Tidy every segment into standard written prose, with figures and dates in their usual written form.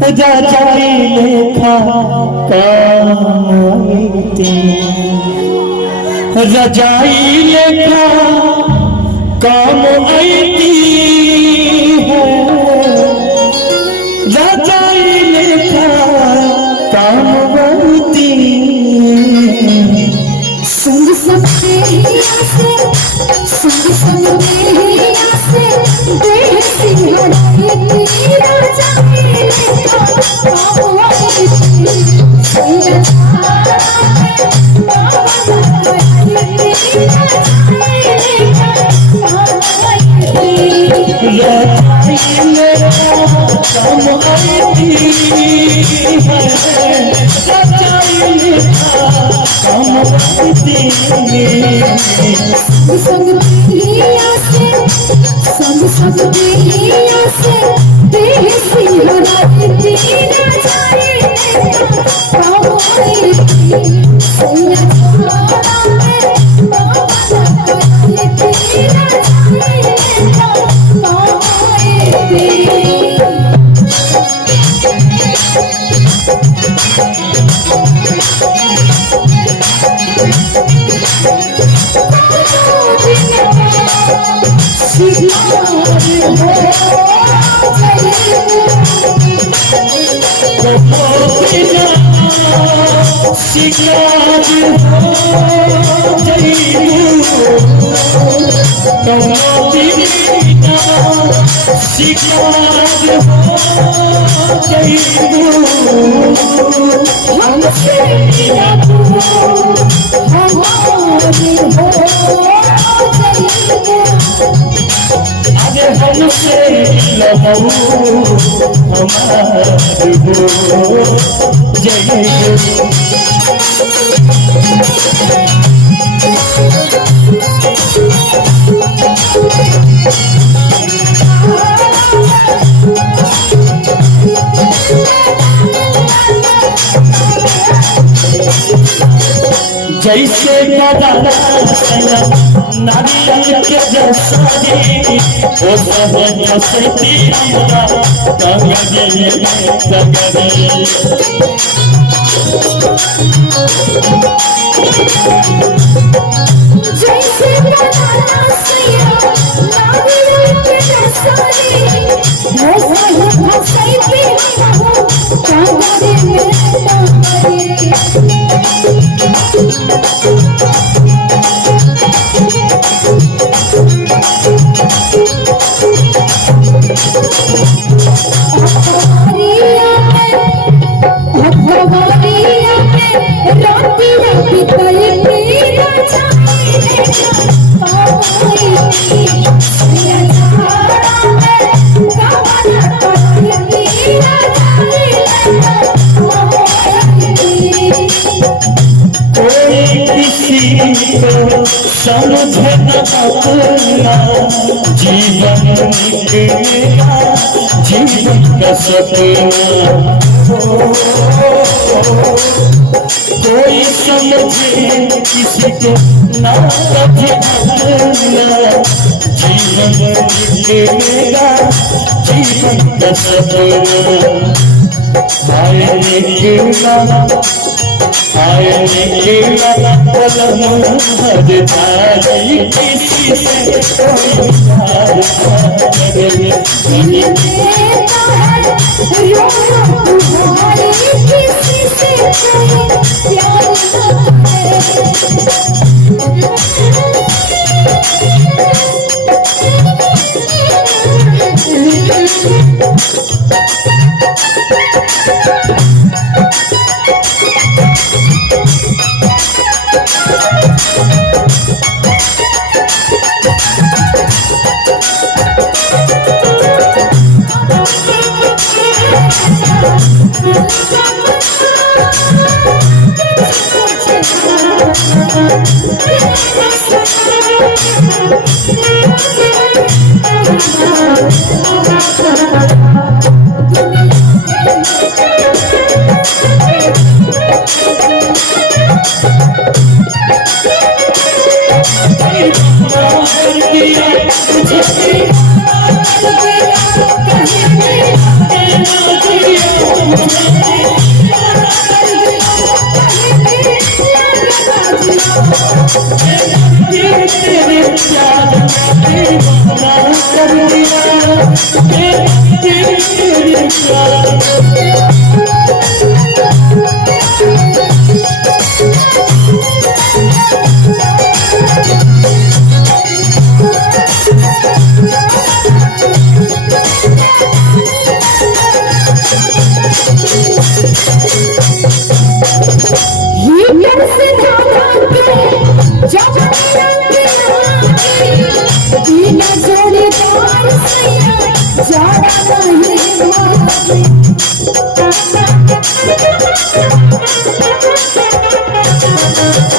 राजाई लेखा कामती रजाई लेखा काम आईती है रजाई लेखा काम आईती संग संग देह सिंगड़ाई तेरा जाए संग देह सिंगड़ाई तेरा जाए हमसे लहू हमारे जय जैसे नारियल के जैसा वो सब हंसती जैसे समझे अपना जीवन निकलेगा जीवन का सपना कोई समझे किसी को ना समझे अपना जीवन निकलेगा जीवन का सपना आए निकला किसी से कोई हीटर से धागा के जब बिना जोड़ीदार सैया जाड़ा नहीं भागे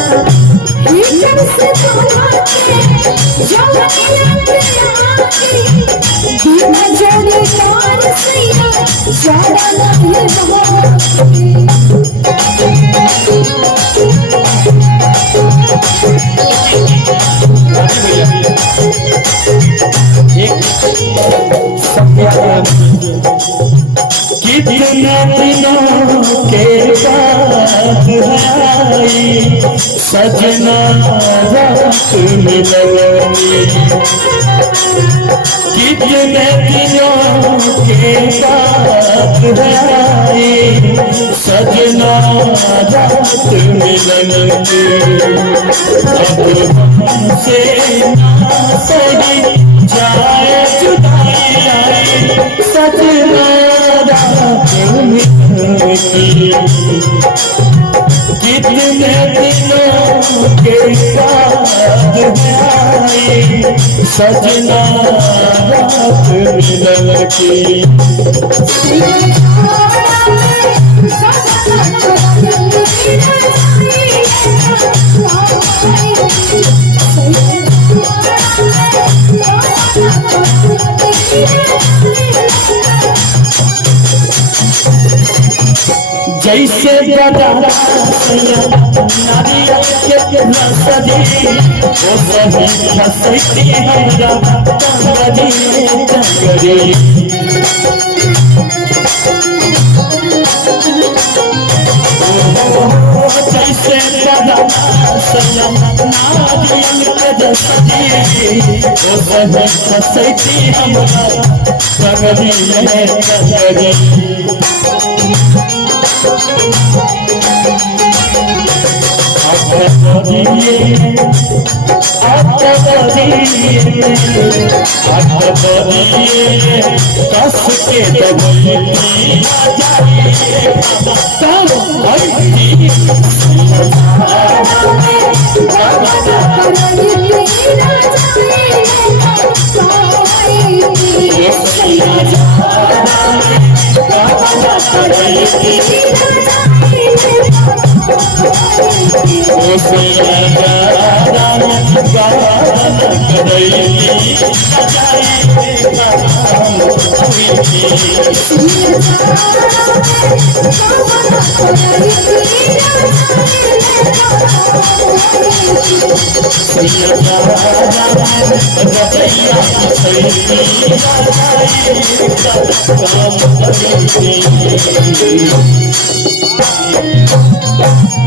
हीटर से धागा के जब बिना जोड़ीदार सैया जाड़ा नहीं भागे कितने दिनों के बाद आई सजना रात मिलनी कितने दिनों के बाद आई सजना रात मिलनी अब हमसे ना सही जाए जुदाई सजना रात मिलनी कितने दिनों के बाद आई सजना रात मिलन की जैसे बड़ा नारियल के नसदी वो सभी फसती हमरा टंगरी टंगरी जैसे बड़ा नारियल के नसदी वो सभी फसती हमरा टंगरी टंगरी कस के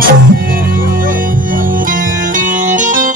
Thank you.